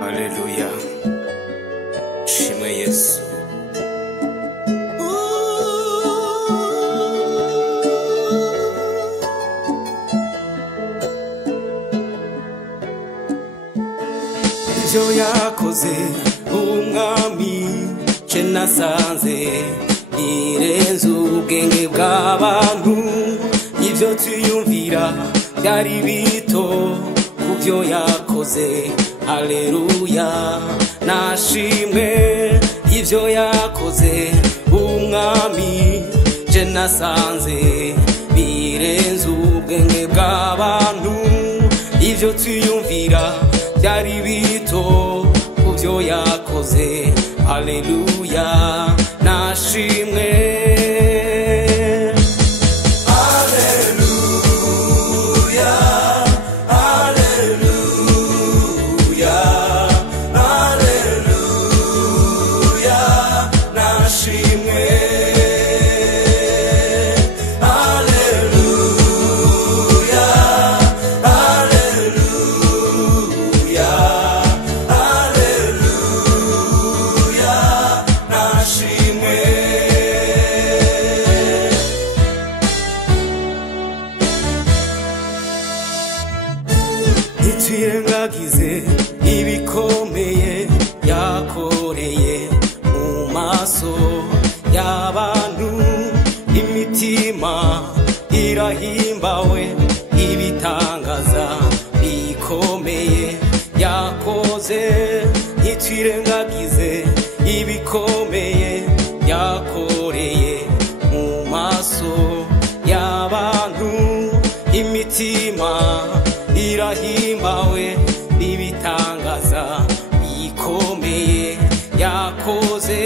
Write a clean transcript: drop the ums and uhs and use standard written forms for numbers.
Haleluya, shimwe Yesu. Ibyo yakoze umwami je nasanze irenze ubwenge bw'abantu, ibyo tuyumvira byari bito kubyo yakoze. Haleluya, nashimwe ibyo yakoze umwami je nasanze birenze ubwenge bw'abantu, ibyo tuyumvira byari bito kubyo yakoze. Haleluya, nashimwe. Ntitwirengagize ibikomeye yakoreye mu maso y'abantu, imitima irahimbawe ibitangaza bikomeye yakoze. Ntitwirengagize ibikomeye yakoreye mu maso y'abantu, imitima irahimbawe ibitangaza bikomeye yakoze.